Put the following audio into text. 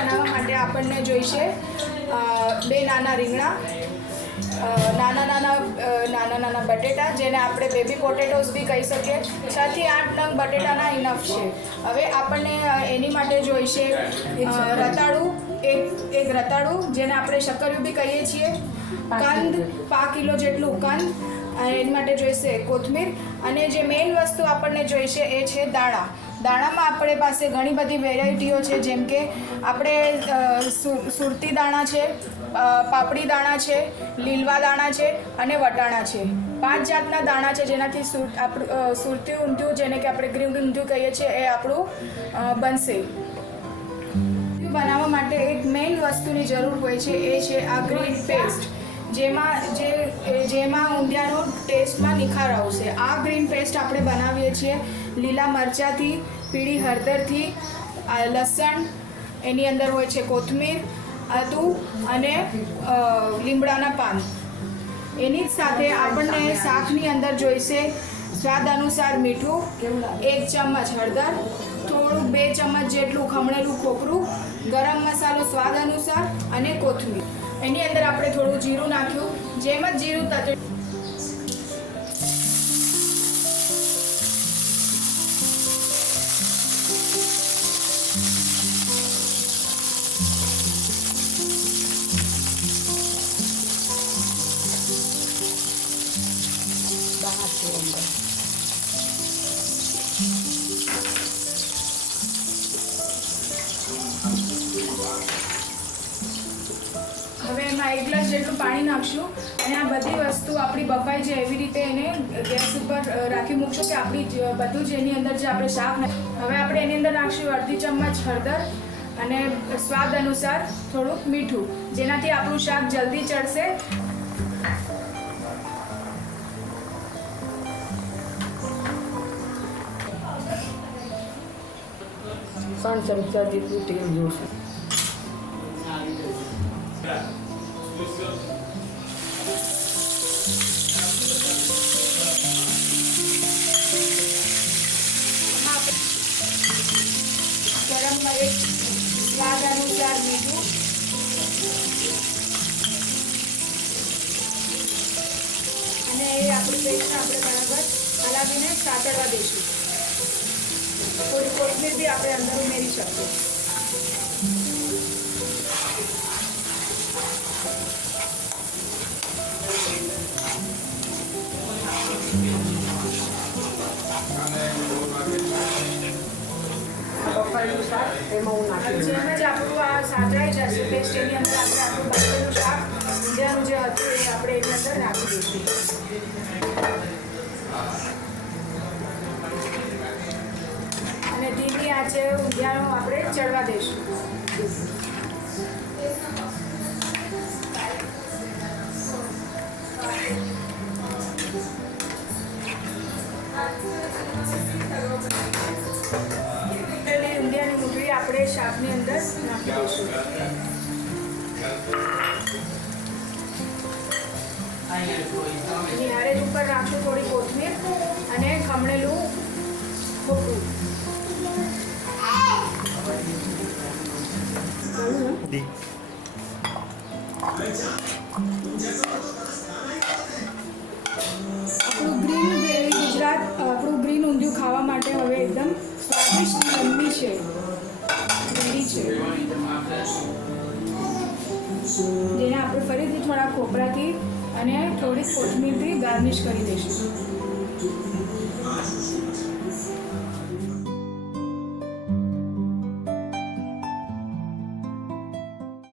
બનાવવા માટે આપણને જોઈશે 2 નાના રીંગણા, નાના બટેટા, જેને આપણે બેબી પોટેટોસ બી કહી શકીએ. 6 થી 8 નંગ બટેટાના ઇનફ છે. હવે આપણને એની માટે જોઈશે રતાળું, એક રતાળું, જેને આપણે શક્કરિયું બી કહીએ છીએ, કંદ 5 કિલો જેટલું કંદ, એની માટે જોઈશે કોથમીર, અને જે મેઇન વસ્તુ આપણને જોઈશે એ છે દાણા. દાણામાં આપણી પાસે ઘણી બધી વેરાયટીઓ છે, જેમ કે આપણે સુરતી દાણા છે, પાપડી દાણા છે, લીલવા દાણા છે અને વટાણા છે. 5 જાતના દાણા છે, જેનાથી આપણું સુરતી ઊંધિયું, જેને કે આપણે ગ્રીન ઊંધિયું કહીએ છીએ, એ આપણું બનશે. બનાવવા માટે એક મેઇન વસ્તુની જરૂર હોય છે, એ છે આ ગ્રીન પેસ્ટ, જેમાં ઊંધિયાનો ટેસ્ટમાં નિખાર આવશે. આ ગ્રીન પેસ્ટ આપણે બનાવીએ છીએ લીલા મરચાંથી, પીળી હળદરથી, લસણ, એની અંદર હોય છે કોથમીર, આદુ અને લીમડાના પાન. એની જ સાથે આપણને શાકની અંદર જોઈશે સ્વાદ અનુસાર મીઠું, 1 ચમચ હળદર, થોડું 2 ચમચ જેટલું ખમણેલું ખોપરું, ગરમ મસાલો સ્વાદ અનુસાર અને કોથમીર. એની અંદર આપણે થોડું જીરું નાખ્યું. જેમ જ જીરું તતે હવે એમાં 1 ગ્લાસ જેટલું પાણી નાખશું અને આ બધી વસ્તુ આપણી બફાઈ જાય એવી રીતે એને ગેસ ઉપર રાખી મૂકશું કે આપણી બધું જ એની અંદર જે આપણે શાક. હવે આપણે એની અંદર નાખશું અડધી ચમચ હળદર અને સ્વાદ અનુસાર થોડુંક મીઠું, જેનાથી આપણું શાક જલ્દી ચડશે. ત્રણ ચમચા જેટલું તેલ જોઈશે. ગરમમાં એક સ્વાદ અનુસાર મીઠું અને એ આપણી પેસ્ટ આપણે બરાબર હલાવીને સાતળવા દઈશું. થોડી કોથમીર બી આપણે અંદર ઉમેરી શકીએ. બફાયેલું શાક એમાં હું નાખી દઉં. જેમ જ આપણું આ સાતળાઈ જશે પેસ્ટ, એની અંદર આપણે આપણું બફેલું શાક ઊંધિયાનું જે હતું એ આપણે એની અંદર નાખી દઈશું. અને ધીમી આંચે ઊંધિયાનો આપણે ચડવા દઈશું. ઊંધિયાની મૂઠી આપણે શાકની અંદર નાખી દઈશું. એની હારે જ ઉપર નાખશું થોડી કોથમીર અને ખમણેલું ખોપરું. આપણું ગ્રીન ઊંધિયું ખાવા માટે હવે એકદમ સ્વાદિષ્ટ લંબી છે, રેડી છે, જેને આપણે ફરીથી થોડા ખોપરાથી અને થોડી કોથમીરથી ગાર્નિશ કરી દઈશું.